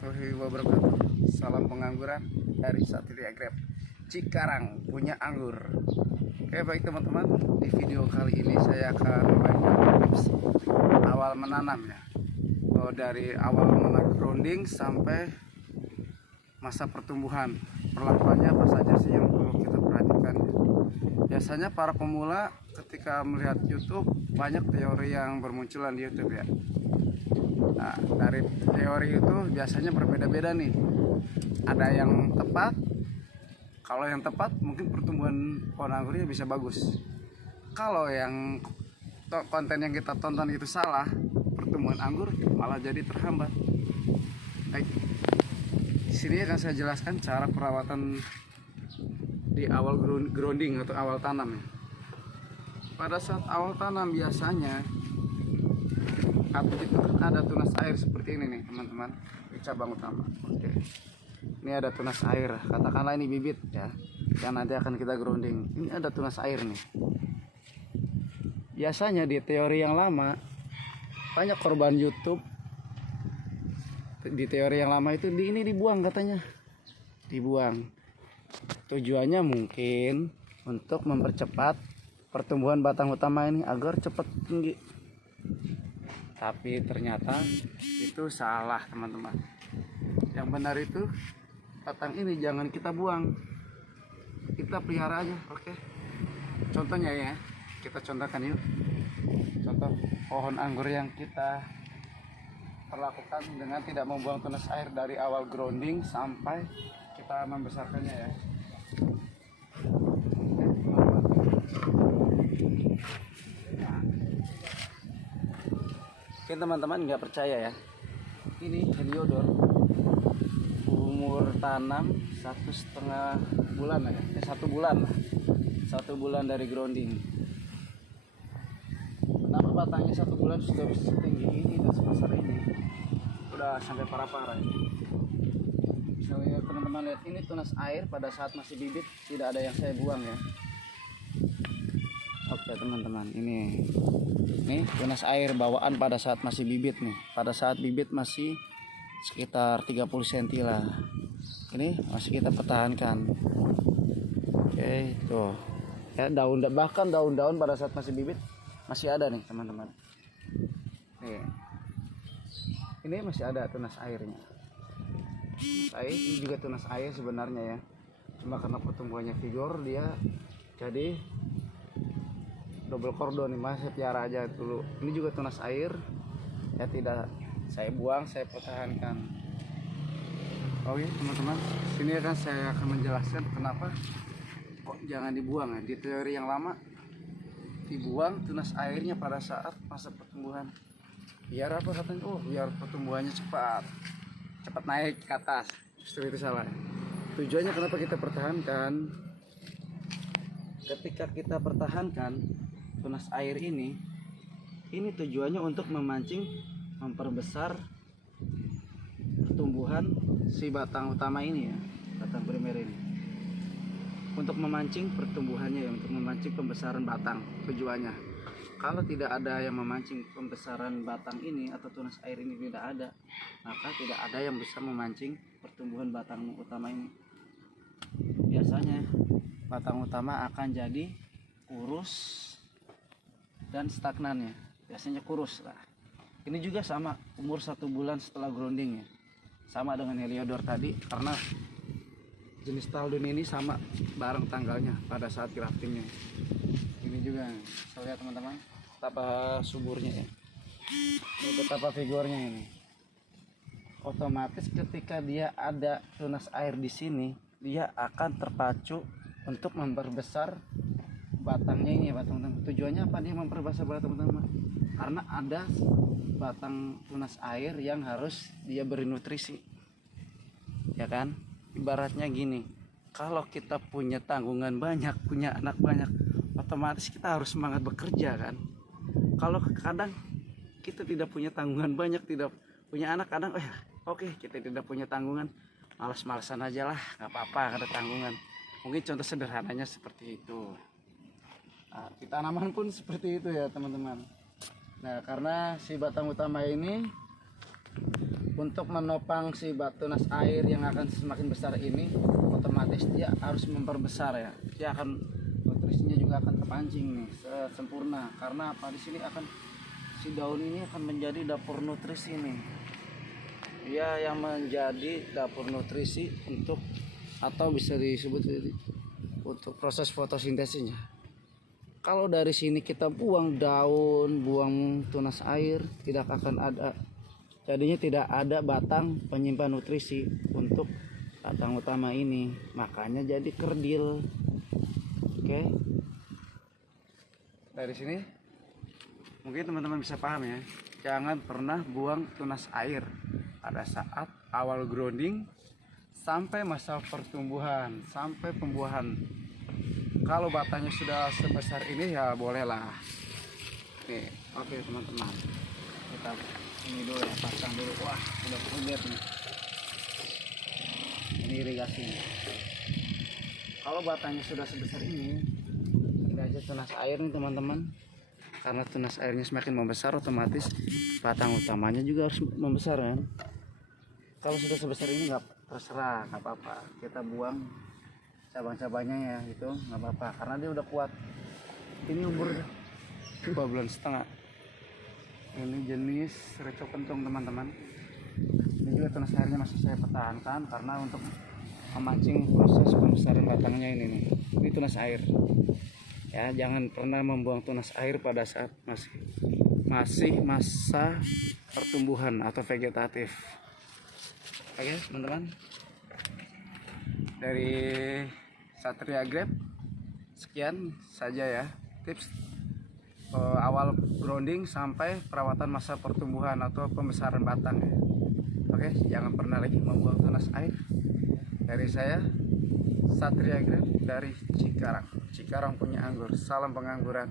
warahmatullahi wabarakatuh. Salam pengangguran dari Satria Grab Cikarang, punya anggur. Oke baik teman-teman, di video kali ini saya akan memberikan tips awal menanam ya. Dari awal menanam grounding sampai masa pertumbuhan, perlakuannya apa saja sih yang perlu kita perhatikan. Biasanya para pemula ketika melihat YouTube banyak teori yang bermunculan di YouTube ya. Nah, dari teori itu biasanya berbeda-beda nih. Ada yang tepat. Kalau yang tepat mungkin pertumbuhan pohon anggurnya bisa bagus. Kalau yang konten yang kita tonton itu salah, pertumbuhan anggur malah jadi terhambat. Baik. Di sini akan saya jelaskan cara perawatan di awal grounding atau awal tanam ya. Pada saat awal tanam biasanya itu kan ada tunas air seperti ini nih teman-teman di cabang utama. Oke, ini ada tunas air, katakanlah ini bibit ya yang nanti akan kita grounding. Ini ada tunas air nih. Biasanya di teori yang lama banyak korban YouTube di teori yang lama itu ini dibuang, katanya dibuang. Tujuannya mungkin untuk mempercepat pertumbuhan batang utama ini agar cepat tinggi. Tapi ternyata itu salah teman-teman. Yang benar itu batang ini jangan kita buang, kita pelihara aja. Oke, contohnya ya, kita contohkan yuk. Contoh pohon anggur yang kita perlakukan dengan tidak membuang tunas air dari awal grounding sampai kita membesarkannya ya. Oke teman-teman, nggak percaya ya, ini heliodor umur tanam 1,5 bulan ya, 1 bulan dari grounding. Kenapa batangnya 1 bulan sudah setinggi ini dan sebesar ini, udah sampai parah-parah. Misalnya teman-teman lihat, ini tunas air pada saat masih bibit, tidak ada yang saya buang ya. Oke teman-teman, ini tunas air bawaan pada saat masih bibit nih. Pada saat bibit masih sekitar 30 cm lah. Ini masih kita pertahankan. Oke, tuh. Ya, bahkan daun-daun pada saat masih bibit masih ada nih, teman-teman. Nih. Ini masih ada tunas airnya. Tunas air ini juga tunas air sebenarnya ya. Cuma karena pertumbuhannya vigor dia jadi double cordon nih, masih piara aja dulu. Ini juga tunas air ya, tidak saya buang, saya pertahankan. Oke teman-teman, sini akan saya akan menjelaskan kenapa kok jangan dibuang ya. Di teori yang lama dibuang tunas airnya pada saat masa pertumbuhan. Biar apa katanya? Oh, biar pertumbuhannya cepat naik ke atas. Justru itu salah. Tujuannya kenapa kita pertahankan? Ketika kita pertahankan tunas air ini tujuannya untuk memperbesar pertumbuhan si batang utama ini ya, batang primer ini, untuk memancing pertumbuhannya ya, untuk memancing pembesaran batang tujuannya. Kalau tidak ada yang memancing pembesaran batang ini atau tunas air ini tidak ada, maka tidak ada yang bisa memancing pertumbuhan batang utama ini. Biasanya batang utama akan jadi kurus dan stagnan ya, biasanya kurus lah. Ini juga sama, umur 1 bulan setelah grounding ya, sama dengan heliodor tadi, karena jenis taldun ini sama bareng tanggalnya pada saat graftingnya. Ini juga saya lihat teman-teman betapa suburnya ya, ini betapa vigornya ini. Otomatis ketika dia ada tunas air di sini, dia akan terpacu untuk memperbesar batangnya ini ya teman-teman. Tujuannya apa dia memperbesar batang teman-teman? Karena ada batang tunas air yang harus dia beri nutrisi, ya kan? Ibaratnya gini, kalau kita punya tanggungan banyak, punya anak banyak, otomatis kita harus semangat bekerja kan. Kalau kadang kita tidak punya tanggungan banyak, tidak punya anak, kadang oke, kita tidak punya tanggungan, malas-malasan aja lah, nggak apa-apa ada tanggungan. Mungkin contoh sederhananya seperti itu. Nah, di tanaman pun seperti itu ya teman-teman. Nah, karena si batang utama ini untuk menopang si tunas air yang akan semakin besar ini, otomatis dia harus memperbesar ya. Dia akan nutrisinya juga akan terpancing nih sempurna, karena apa, di sini akan si daun ini akan menjadi dapur nutrisi nih. Dia yang menjadi dapur nutrisi untuk, atau bisa disebut untuk proses fotosintesisnya. Kalau dari sini kita buang daun, buang tunas air, tidak akan ada, jadinya tidak ada batang penyimpan nutrisi untuk batang utama ini, makanya jadi kerdil. Oke, dari sini mungkin teman-teman bisa paham ya. Jangan pernah buang tunas air pada saat awal grounding sampai masa pertumbuhan, sampai pembuahan. Kalau batangnya sudah sebesar ini ya bolehlah. Oke teman-teman, kita ini dulu ya, pasang dulu. Wah, sudah pudet nih. Ini irigasinya. Kalau batangnya sudah sebesar ini, tidak aja tunas air nih teman-teman. Karena tunas airnya semakin membesar, otomatis batang utamanya juga harus membesar kan. Kalau sudah sebesar ini nggak, terserah, nggak apa-apa, kita buang cabang-cabangnya ya, itu nggak apa-apa karena dia udah kuat. Ini umur 2,5 bulan. Ini jenis reco kentung teman-teman. Ini juga tunas airnya masih saya pertahankan karena untuk memancing proses pembesaran batangnya ini nih. Ini tunas air ya, jangan pernah membuang tunas air pada saat masih masa pertumbuhan atau vegetatif. Oke teman-teman, dari Satria Grape sekian saja ya tips awal grounding sampai perawatan masa pertumbuhan atau pembesaran batang ya. Oke, jangan pernah lagi membuang tunas air. Dari saya Satria Grape dari Cikarang punya anggur. Salam pengangguran.